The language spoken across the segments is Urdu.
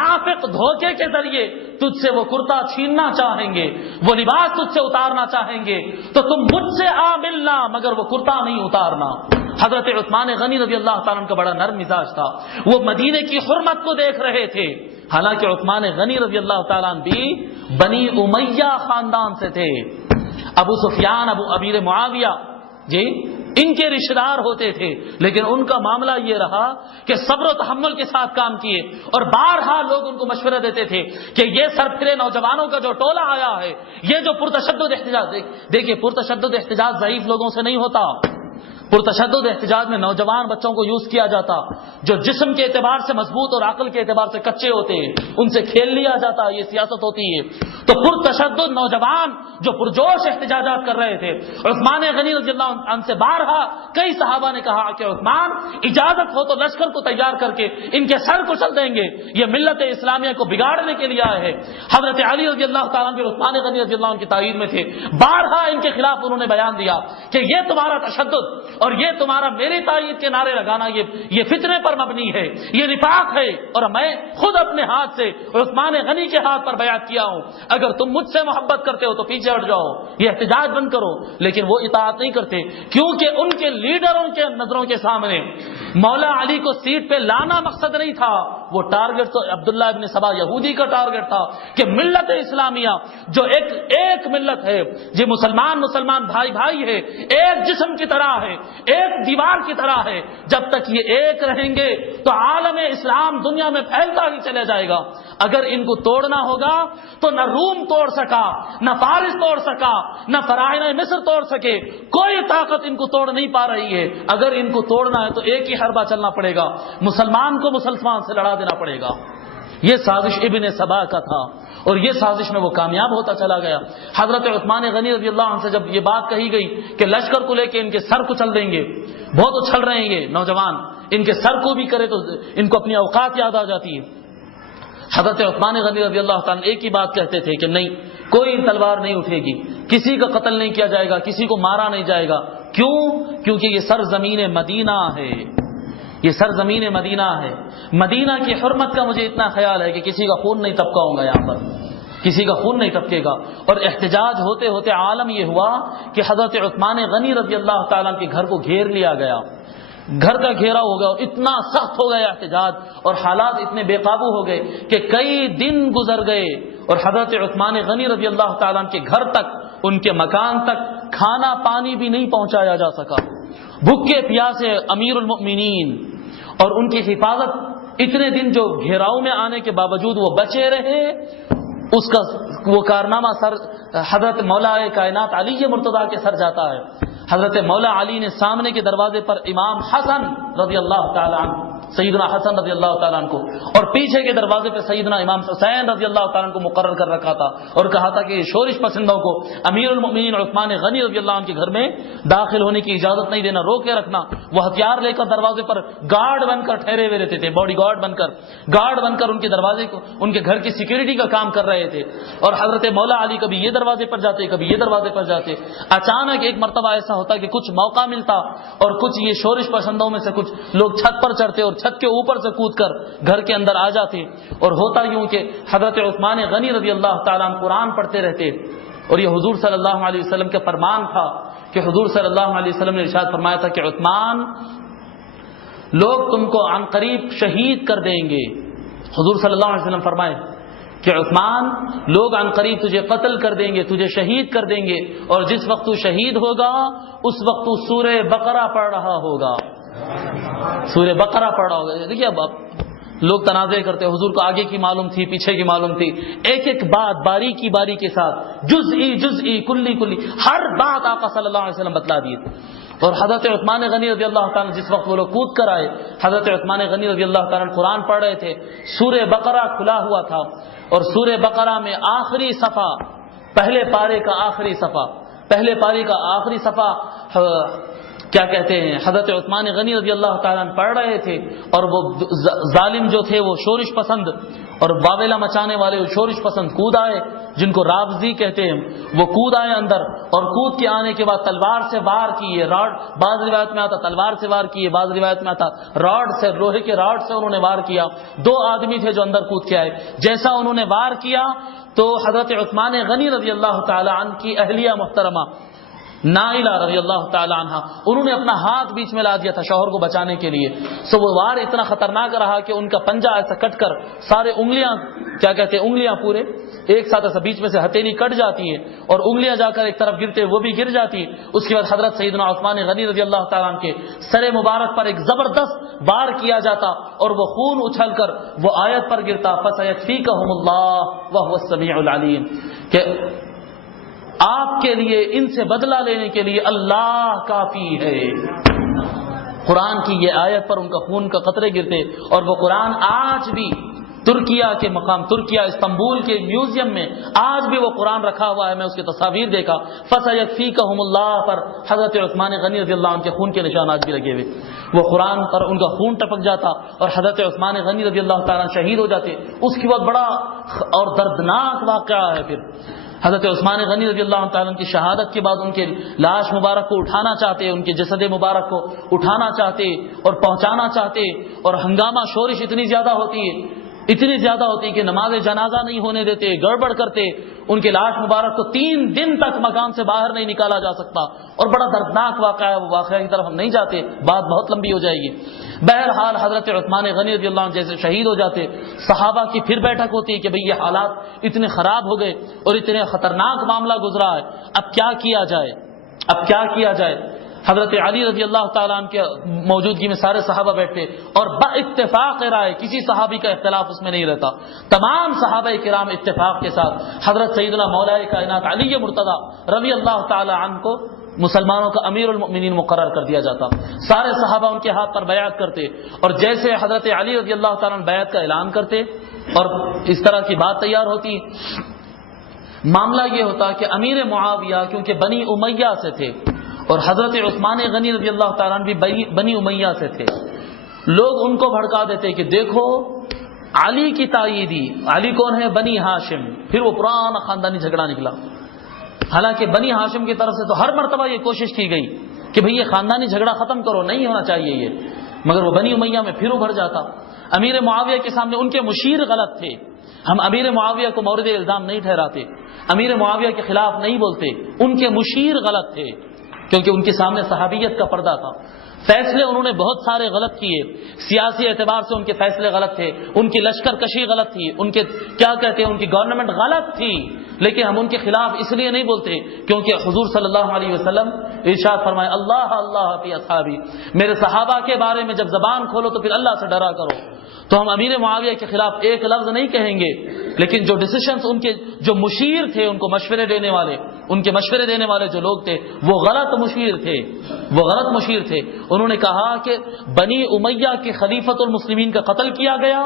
منافق دھوکے کے ذریعے تجھ سے وہ کرتا چھیننا چاہیں گے، وہ لباس تجھ سے اتارنا چاہیں گے، تو تم مجھ سے آ ملنا مگر وہ کرتا نہیں اتارنا۔ حضرت عثمان غنی رضی اللہ تعالیٰ عنہ کا بڑا نرم مزاج تھا، وہ مدینے کی حرمت کو دیکھ رہے تھے۔ حالانکہ عثمان غنی رضی اللہ تعالیٰ عنہ بھی بنی امیہ خاندان سے تھے، ابو سفیان، ابو امیر معاویہ جی ان کے رشتہ دار ہوتے تھے، لیکن ان کا معاملہ یہ رہا کہ صبر و تحمل کے ساتھ کام کیے، اور بارہا لوگ ان کو مشورہ دیتے تھے کہ یہ سرفرے نوجوانوں کا جو ٹولہ آیا ہے، یہ جو پرتشدد احتجاج، دیکھیے پرتشدد احتجاج ضعیف لوگوں سے نہیں ہوتا، پرتشدد احتجاج میں نوجوان بچوں کو یوز کیا جاتا جو جسم کے اعتبار سے مضبوط اور عقل کے اعتبار سے کچے ہوتے ہیں، ان سے کھیل لیا جاتا، یہ سیاست ہوتی ہے۔ تو پرتشدد نوجوان جو پرجوش احتجاجات کر رہے تھے، عثمان غنی رضی اللہ عنہ سے بارہا کئی صحابہ نے کہا کہ عثمان اجازت ہو تو لشکر کو تیار کر کے ان کے سر کچل دیں گے، یہ ملت اسلامیہ کو بگاڑنے کے لیے آئے ہیں۔ حضرت علی رضی اللہ تعالیٰ عنہ عثمان غنی رضی اللہ عنہ کی تائید میں تھے، بارہا ان کے خلاف انہوں نے بیان دیا کہ یہ تمہارا تشدد اور یہ تمہارا میری تائید کے نعرے لگانا یہ فتنے پر مبنی ہے، یہ نفاق ہے، اور میں خود اپنے ہاتھ سے عثمان غنی کے ہاتھ پر بیعت کیا ہوں، اگر تم مجھ سے محبت کرتے ہو تو پیچھے ہٹ جاؤ، یہ احتجاج بند کرو۔ لیکن وہ اطاعت نہیں کرتے، کیونکہ ان کے لیڈروں کے نظروں کے سامنے مولا علی کو سیٹ پہ لانا مقصد نہیں تھا، وہ ٹارگٹ تو عبداللہ ابن سبا یہودی کا ٹارگٹ تھا کہ ملت اسلامیہ جو ایک ملت ہے، جو مسلمان بھائی بھائی ہے، ایک جسم کی طرح ہے، ایک دیوار کی طرح ہے، جب تک یہ ایک رہیں گے تو عالم اسلام دنیا میں پھیلتا ہی چلا جائے گا۔ اگر ان کو توڑنا ہوگا تو نہ روم توڑ سکا، نہ فارس توڑ سکا، نہ فراعنہ مصر توڑ سکے، کوئی طاقت ان کو توڑ نہیں پا رہی ہے۔ اگر ان کو توڑنا ہے تو ایک ہی حربہ چلنا پڑے گا، مسلمان کو مسلمان سے لڑا دینا پڑے گا۔ یہ سازش ابن سبا کا تھا، اور یہ سازش میں وہ کامیاب ہوتا چلا گیا۔ حضرت عثمان غنی رضی اللہ عنہ سے جب یہ بات کہی گئی کہ لشکر کو لے کے ان کے سر کو چل دیں گے، بہت اچھل رہے ہیں یہ نوجوان، ان کے سر کو بھی کرے تو ان کو اپنی اوقات یاد آ جاتی ہے۔ حضرت عثمان غنی رضی اللہ تعالیٰ ایک ہی بات کہتے تھے کہ نہیں، کوئی تلوار نہیں اٹھے گی، کسی کا قتل نہیں کیا جائے گا، کسی کو مارا نہیں جائے گا۔ کیوں؟ کیونکہ یہ سرزمین مدینہ ہے، یہ سرزمین مدینہ ہے، مدینہ کی حرمت کا مجھے اتنا خیال ہے کہ کسی کا خون نہیں ٹپکاؤں گا، یہاں پر کسی کا خون نہیں ٹپکے گا۔ اور احتجاج ہوتے ہوتے عالم یہ ہوا کہ حضرت عثمان غنی رضی اللہ تعالیٰ کے گھر کو گھیر لیا گیا، گھر کا گھیراؤ ہو گیا، اور اتنا سخت ہو گیا احتجاج، اور حالات اتنے بے قابو ہو گئے کہ کئی دن گزر گئے اور حضرت عثمان غنی رضی اللہ تعالیٰ کے گھر تک، ان کے مکان تک کھانا پانی بھی نہیں پہنچایا جا سکا۔ بھوکے پیاسے امیر المؤمنین اور ان کی حفاظت اتنے دن جو گھیراؤ میں آنے کے باوجود وہ بچے رہے، اس کا وہ کارنامہ سر حضرت مولا کائنات علی مرتضیٰ کے سر جاتا ہے۔ حضرت مولا علی نے سامنے کے دروازے پر امام حسن رضی اللہ تعالیٰ عنہ، سیدنا حسن رضی اللہ تعالیٰ عنہ کو، اور پیچھے کے دروازے پہ سیدنا امام حسین رضی اللہ تعالیٰ عنہ کو مقرر کر رکھا تھا، اور کہا تھا کہ شورش پسندوں کو امیر المؤمنین عثمان غنی رضی اللہ عنہ کے گھر میں داخل ہونے کی اجازت نہیں دینا، روک کے رکھنا۔ وہ ہتھیار لے کر دروازے پر گارڈ بن کر ٹھہرے ہوئے رہتے تھے، باڈی گارڈ بن کر ان کے دروازے کو، ان کے گھر کی سیکورٹی کا کام کر رہے تھے۔ اور حضرت مولا علی کبھی یہ دروازے پر جاتے، کبھی یہ دروازے پر جاتے۔ اچانک ایک مرتبہ ایسا ہوتا کہ کچھ موقع ملتا اور کچھ یہ شورش پسندوں میں سے کچھ لوگ چھت پر چڑھتے اور چھت کے اوپر سے کود کر گھر کے اندر آ جاتے، اور ہوتا یوں کہ حضرت عثمان غنی رضی اللہ تعالیٰ عنہ قرآن پڑھتے رہتے، اور یہ حضور صلی اللہ علیہ وسلم کا فرمان تھا کہ حضور صلی اللہ علیہ وسلم نے ارشاد فرمایا تھا کہ عثمان، لوگ تم کو عن قریب شہید کر دیں گے۔ حضور صلی اللہ علیہ وسلم فرمائے کہ عثمان، لوگ عن قریب تجھے قتل کر دیں گے، تجھے شہید کر دیں گے، اور جس وقت تو شہید ہوگا اس وقت تو سورہ بقرہ پڑھ رہا ہوگا، سورہ بقرہ پڑھ رہا ہوگا۔ دیکھیے اب لوگ تنازع کرتے، حضور کو آگے کی معلوم تھی، پیچھے کی معلوم تھی، ایک ایک بات باریکی کے ساتھ، جزئی کلی ہر بات آقا صلی اللہ علیہ وسلم بتلا دیے۔ اور حضرت عثمان غنی رضی اللہ تعالیٰ جس وقت وہ لوگ کود کر آئے، حضرت عثمان غنی رضی اللہ تعالیٰ قرآن پڑھ رہے تھے، سورہ بقرہ کھلا ہوا تھا، اور سورہ بقرہ میں آخری صفحہ، پہلے پارے کا آخری صفحہ کیا کہتے ہیں، حضرت عثمان غنی رضی اللہ تعالیٰ پڑھ رہے تھے، اور وہ ظالم جو تھے وہ شورش پسند اور واویلا مچانے والے شورش پسند کود آئے، جن کو رابضی کہتے ہیں وہ کود آئے اندر، اور کود کے آنے کے بعد تلوار سے وار کیے، راڈ بعض روایت میں آتا تلوار سے وار کیے، بعض روایت میں آتا راڈ سے، لوہے کے راڈ سے انہوں نے وار کیا۔ 2 آدمی تھے جو اندر کود کے آئے، جیسا انہوں نے وار کیا تو حضرت عثمان غنی رضی اللہ تعالی عنہ کی اہلیہ محترمہ نائلہ رضی اللہ تعالی عنہ، انہوں نے اپنا ہاتھ بیچ میں لا دیا تھا شوہر کو بچانے کے لیے۔ سو وہ وار اتنا خطرناک رہا کہ ان کا پنجہ ایسا کٹ کر سارے انگلیاں، کیا کہتے ہیں، انگلیاں پورے ایک ساتھ ایسا بیچ میں سے ہتھیلی کٹ جاتی ہے اور انگلیاں جا کر ایک طرف گرتے، وہ بھی گر جاتی۔ اس کے بعد حضرت سیدنا عثمان غنی رضی اللہ تعالیٰ عنہ کے سر مبارک پر ایک زبردست وار کیا جاتا اور وہ خون اچھل کر وہ آیت پر گرتا، فَسَيَكْفِيكَهُمُ اللَّهُ وَهُوَ السَّمِيعُ الْعَلِيمُ، کہ آپ کے لیے ان سے بدلہ لینے کے لیے اللہ کافی ہے۔ قرآن کی یہ آیت پر ان کا خون کا قطرے گرتے، اور وہ قرآن آج بھی ترکیہ کے مقام، ترکیہ استنبول کے میوزیم میں آج بھی وہ قرآن رکھا ہوا ہے، میں اس کی تصاویر دیکھا، فَسَيَكْفِيكَهُمُ اللَّهُ پر حضرت عثمان غنی رضی اللہ عنہ کے خون کے نشانات بھی لگے ہوئے، وہ قرآن پر ان کا خون ٹپک جاتا اور حضرت عثمان غنی رضی اللہ تعالیٰ شہید ہو جاتے۔ اس کے بعد بڑا اور دردناک واقعہ ہے، پھر حضرت عثمان غنی رضی اللہ تعالیٰ کی شہادت کے بعد ان کے لاش مبارک کو اٹھانا چاہتے، ان کے جسد مبارک کو اٹھانا چاہتے اور پہنچانا چاہتے، اور ہنگامہ شورش اتنی زیادہ ہوتی ہے کہ نماز جنازہ نہیں ہونے دیتے، گڑبڑ کرتے، ان کے لاش مبارک کو 3 دن تک مکان سے باہر نہیں نکالا جا سکتا، اور بڑا دردناک واقعہ ہے، وہ واقعہ کی طرف ہم نہیں جاتے، بات بہت لمبی ہو جائے گی۔ بہرحال حضرت عثمان غنی رضی اللہ عنہ جیسے شہید ہو جاتے، صحابہ کی پھر بیٹھک ہوتی ہے کہ بھئی یہ حالات اتنے خراب ہو گئے اور اتنے خطرناک معاملہ گزرا ہے، اب کیا کیا جائے؟ حضرت علی رضی اللہ تعالیٰ عنہ کے موجودگی میں سارے صحابہ بیٹھتے اور باتفاق رائے، کسی صحابی کا اختلاف اس میں نہیں رہتا، تمام صحابہ کرام اتفاق کے ساتھ حضرت سیدنا مولا کائنات علی مرتضیٰ رضی اللہ تعالیٰ عنہ کو مسلمانوں کا امیر المؤمنین مقرر کر دیا جاتا۔ سارے صحابہ ان کے ہاتھ پر بیعت کرتے، اور جیسے حضرت علی رضی اللہ تعالیٰ عنہ بیعت کا اعلان کرتے اور اس طرح کی بات تیار ہوتی، معاملہ یہ ہوتا کہ امیر معاویہ کیونکہ بنی امیہ سے تھے اور حضرت عثمان غنی رضی اللہ تعالیٰ عنہ بھی بنی امیہ سے تھے، لوگ ان کو بھڑکا دیتے کہ دیکھو علی کی تائیدی، علی کون ہے؟ بنی ہاشم، پھر وہ پرانا خاندانی جھگڑا نکلا۔ حالانکہ بنی ہاشم کی طرف سے تو ہر مرتبہ یہ کوشش کی گئی کہ بھئی یہ خاندانی جھگڑا ختم کرو، نہیں ہونا چاہیے یہ، مگر وہ بنی امیہ میں پھر ابھر جاتا۔ امیر معاویہ کے سامنے ان کے مشیر غلط تھے، ہم امیر معاویہ کو مورد الزام نہیں ٹھہراتے، امیر معاویہ کے خلاف نہیں بولتے، ان کے مشیر غلط تھے کیونکہ ان کے سامنے صحابیت کا پردہ تھا۔ فیصلے انہوں نے بہت سارے غلط کیے، سیاسی اعتبار سے ان کے فیصلے غلط تھے، ان کی لشکر کشی غلط تھی، ان کے کیا کہتے ہیں ان کی گورنمنٹ غلط تھی، لیکن ہم ان کے خلاف اس لیے نہیں بولتے کیونکہ حضور صلی اللہ علیہ وسلم ارشاد فرمائے اللہ اللہ فی اصحابی، میرے صحابہ کے بارے میں جب زبان کھولو تو پھر اللہ سے ڈرا کرو۔ تو ہم امیر معاویہ کے خلاف ایک لفظ نہیں کہیں گے، لیکن جو ڈیسیشنز ان کے جو مشیر تھے، ان کو مشورے دینے والے، ان کے مشورے دینے والے جو لوگ تھے وہ غلط مشیر تھے۔ انہوں نے کہا کہ بنی امیہ کے خلیفۃ المسلمین کا قتل کیا گیا،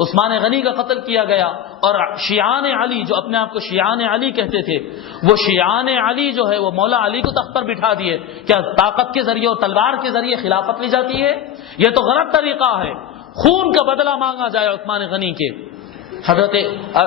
عثمان غنی کا قتل کیا گیا، اور شیعان علی جو اپنے آپ کو شیعان علی کہتے تھے، وہ شیعان علی جو ہے وہ مولا علی کو تخت پر بٹھا دیے۔ کیا طاقت کے ذریعے اور تلوار کے ذریعے خلافت لی جاتی ہے؟ یہ تو غلط طریقہ ہے، خون کا بدلہ مانگا جائے عثمان غنی کے۔ حضرت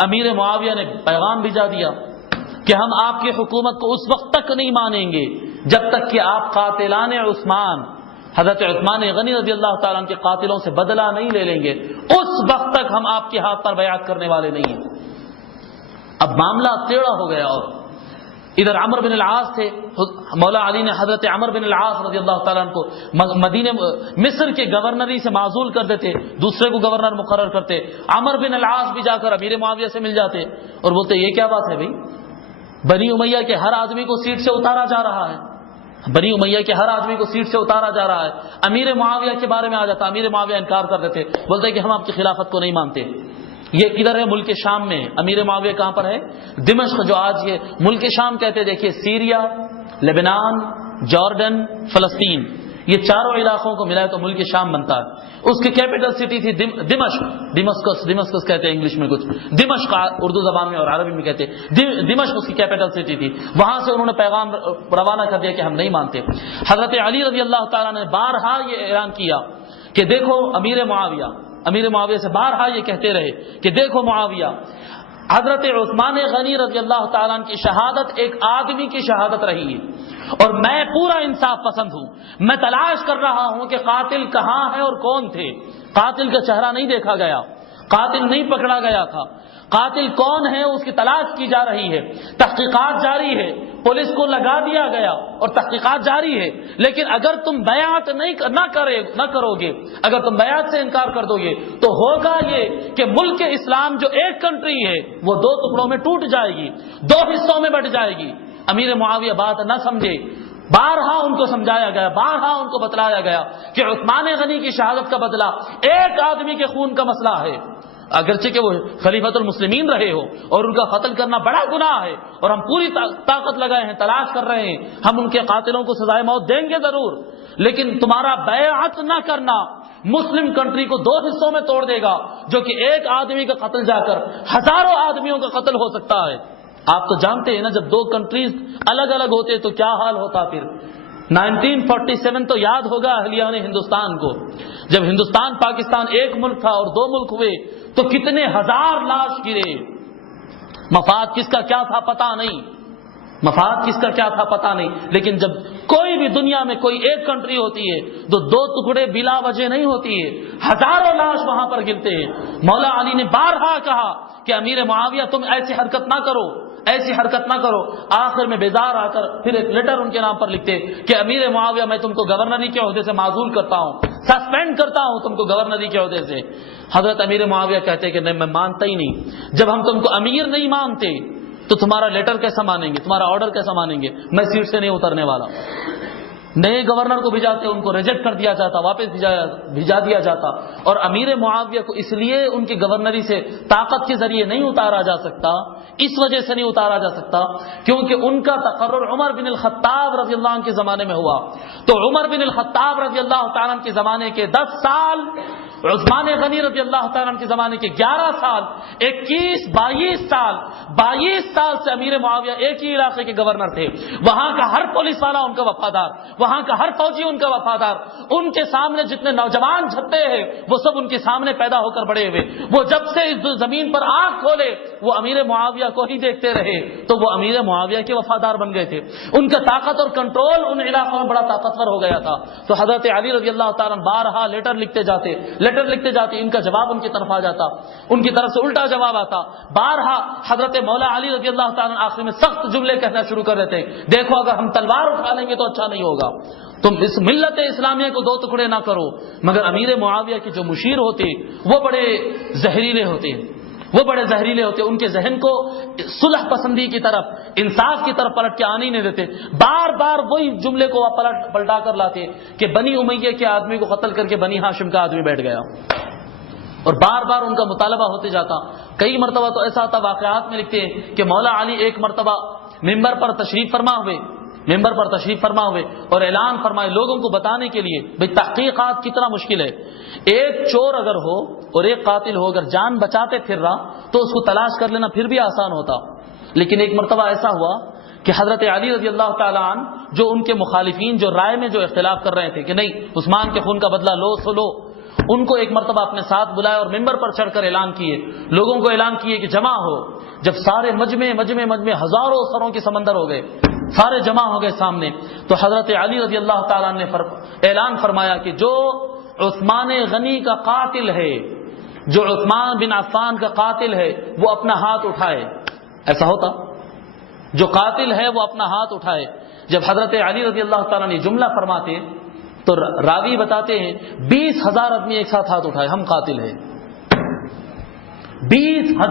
امیر معاویہ نے پیغام بھیجا دیا کہ ہم آپ کی حکومت کو اس وقت تک نہیں مانیں گے جب تک کہ آپ قاتلان عثمان، حضرت عثمان غنی رضی اللہ تعالیٰ عنہ کے قاتلوں سے بدلہ نہیں لے لیں گے، اس وقت تک ہم آپ کے ہاتھ پر بیعت کرنے والے نہیں ہیں۔ اب معاملہ ٹیڑھا ہو گیا، اور ادھر عمرو بن العاص تھے، مولا علی نے حضرت عمرو بن العاص رضی اللہ تعالیٰ عنہ کو مدینہ مصر کے گورنری سے معزول کر دیتے، دوسرے کو گورنر مقرر کرتے۔ عمرو بن العاص بھی جا کر امیر معاویہ سے مل جاتے اور بولتے یہ کیا بات ہے بھائی، بنی امیہ کے ہر آدمی کو سیٹ سے اتارا جا رہا ہے، بنی امیہ کے ہر آدمی کو سیٹ سے اتارا جا رہا ہے، امیر معاویہ کے بارے میں آ جاتا، امیر معاویہ انکار کر دیتے، بولتے کہ ہم آپ کی خلافت کو نہیں مانتے۔ یہ کدھر ہے؟ ملک شام میں۔ امیر معاویہ کہاں پر ہے؟ دمشق، جو آج یہ ملک شام کہتے، دیکھیے سیریا، لبنان، جارڈن، فلسطین، یہ چاروں علاقوں کو ملا ہے تو ملک شام بنتا ہے۔ اس کی کیپٹل سٹی تھی دمشق، ڈمسکس کہتے ہیں انگلش میں، کچھ دمشق اردو زبان میں اور عربی میں کہتے ہیں، دمشق اس کی کیپٹل سٹی تھی۔ وہاں سے انہوں نے پیغام روانہ کر دیا کہ ہم نہیں مانتے۔ حضرت علی رضی اللہ تعالیٰ نے بارہا یہ اعلان کیا کہ دیکھو امیر معاویہ سے بارہا یہ کہتے رہے کہ دیکھو معاویہ، حضرت عثمان غنی رضی اللہ تعالیٰ عنہ کی شہادت ایک آدمی کی شہادت رہی ہے، اور میں پورا انصاف پسند ہوں، میں تلاش کر رہا ہوں کہ قاتل کہاں ہے اور کون تھے۔ قاتل کا چہرہ نہیں دیکھا گیا، قاتل نہیں پکڑا گیا تھا، قاتل کون ہے اس کی تلاش کی جا رہی ہے، تحقیقات جاری ہے، پولیس کو لگا دیا گیا اور تحقیقات جاری ہے۔ لیکن اگر تم بیعت نہ کرو گے، اگر تم بیعت سے انکار کر دو گے تو ہوگا یہ کہ ملک اسلام جو ایک کنٹری ہے وہ دو ٹکڑوں میں ٹوٹ جائے گی، دو حصوں میں بٹ جائے گی۔ امیر معاویہ بات نہ سمجھے، بارہا ان کو سمجھایا گیا، بارہا ان کو بتلایا گیا کہ عثمان غنی کی شہادت کا بدلہ ایک آدمی کے خون کا مسئلہ ہے، اگرچہ کہ وہ خلیفۃ المسلمین رہے ہو اور ان کا قتل کرنا بڑا گناہ ہے، اور ہم پوری طاقت لگائے ہیں، تلاش کر رہے ہیں، ہم ان کے قاتلوں کو سزائے موت دیں گے ضرور، لیکن تمہارا بیعت نہ کرنا مسلم کنٹری کو دو حصوں میں توڑ دے گا، جو کہ ایک آدمی کا قتل جا کر ہزاروں آدمیوں کا قتل ہو سکتا ہے۔ آپ تو جانتے ہیں نا، جب دو کنٹریز الگ الگ ہوتے تو کیا حال ہوتا۔ پھر 1947 تو یاد ہوگا اہلیان ہندوستان کو، جب ہندوستان پاکستان ایک ملک تھا اور دو ملک ہوئے تو کتنے ہزار لاش گرے، مفاد کس کا کیا تھا پتہ نہیں، مفاد کس کا کیا تھا پتہ نہیں، لیکن جب کوئی بھی دنیا میں کوئی ایک کنٹری ہوتی ہے تو دو ٹکڑے بلا وجہ نہیں ہوتی ہے، ہزاروں لاش وہاں پر گرتے ہیں۔ مولا علی نے بارہا کہا کہ امیر معاویہ تم ایسی حرکت نہ کرو، ایسی حرکت نہ کرو۔ آخر میں بیزار آ کر پھر ایک لیٹر ان کے نام پر لکھتے کہ امیر معاویہ میں تم کو گورنری کے عہدے سے معزول کرتا ہوں، سسپینڈ کرتا ہوں تم کو گورنری کے عہدے سے۔ حضرت امیر معاویہ کہتے کہ نہیں، میں مانتا ہی نہیں، جب ہم تم کو امیر نہیں مانتے تو تمہارا لیٹر کیسا مانیں گے، تمہارا آرڈر کیسا مانیں گے، میں سیٹ سے نہیں اترنے والا۔ نئے گورنر کو بھیجاتے، ان کو ریجیکٹ کر دیا جاتا، واپس بھیجا دیا جاتا، اور امیر معاویہ کو اس لیے ان کی گورنری سے طاقت کے ذریعے نہیں اتارا جا سکتا، اس وجہ سے نہیں اتارا جا سکتا کیونکہ ان کا تقرر عمر بن الخطاب رضی اللہ عنہ کے زمانے میں ہوا۔ تو عمر بن الخطاب رضی اللہ تعالیٰ عنہ کے زمانے کے 10 سال، عثمان غنی رضی اللہ تعالیٰ عنہ کے زمانے کے 11 سال، 22 سال سے امیر معاویہ ایک ہی علاقے کے گورنر تھے۔ وہاں کا ہر پولیس والا ان کا وفادار، وہاں کا ہر فوجی ان کا وفادار، ان کے سامنے جتنے نوجوان جھپتے ہیں وہ سب ان کے سامنے پیدا ہو کر بڑے ہوئے۔ وہ جب سے اس زمین پر آنکھ کھولے وہ امیر معاویہ کو ہی دیکھتے رہے، تو وہ امیر معاویہ کے وفادار بن گئے تھے۔ ان کا طاقت اور کنٹرول ان علاقوں میں بڑا طاقتور ہو گیا تھا۔ تو حضرت علی رضی اللہ تعالیٰ بارہا لیٹر لکھتے جاتے، ان کا جواب ان کی طرف آ جاتا، ان کی طرف سے الٹا جواب آتا۔ بارہا حضرت مولا علی رضی اللہ تعالیٰ آخر میں سخت جملے کہنا شروع کر دیتے، دیکھو اگر ہم تلوار اٹھا لیں گے تو اچھا نہیں ہوگا، تم اس ملت اسلامیہ کو دو ٹکڑے نہ کرو۔ مگر امیر معاویہ کے جو مشیر ہوتے وہ بڑے زہریلے ہوتے، ان کے ذہن کو صلح پسندی کی طرف، انصاف کی طرف پلٹ کے آنے ہی نہیں دیتے، بار بار وہی جملے کو پلٹا کر لاتے کہ بنی امیہ کے آدمی کو قتل کر کے بنی ہاشم کا آدمی بیٹھ گیا، اور بار بار ان کا مطالبہ ہوتے جاتا۔ کئی مرتبہ تو ایسا ہوتا، واقعات میں لکھتے ہیں کہ مولا علی ایک مرتبہ ممبر پر تشریف فرما ہوئے اور اعلان فرمائے لوگوں کو بتانے کے لیے، بھئی تحقیقات کتنا مشکل ہے، ایک چور اگر ہو اور ایک قاتل ہو، اگر جان بچاتے پھر رہا تو اس کو تلاش کر لینا پھر بھی آسان ہوتا، لیکن ایک مرتبہ ایسا ہوا کہ حضرت علی رضی اللہ تعالیٰ عنہ جو ان کے مخالفین جو رائے میں جو اختلاف کر رہے تھے کہ نہیں عثمان کے خون کا بدلہ لو سو لو، ان کو ایک مرتبہ اپنے ساتھ بلایا اور ممبر پر چڑھ کر اعلان کیے، لوگوں کو اعلان کیے کہ جمع ہو۔ جب سارے مجمع ہزاروں سروں کے سمندر ہو گئے، سارے جمع ہو گئے سامنے، تو حضرت علی رضی اللہ تعالیٰ نے اعلان فرمایا کہ جو عثمان غنی کا قاتل ہے، جو عثمان بن عفان کا قاتل ہے، وہ اپنا ہاتھ اٹھائے۔ ایسا ہوتا، جو قاتل ہے وہ اپنا ہاتھ اٹھائے۔ جب حضرت علی رضی اللہ تعالیٰ نے جملہ فرماتے تو راوی بتاتے ہیں 20,000 آدمی ایک ساتھ ہاتھ اٹھائے، ہم قاتل ہیں۔ 20,000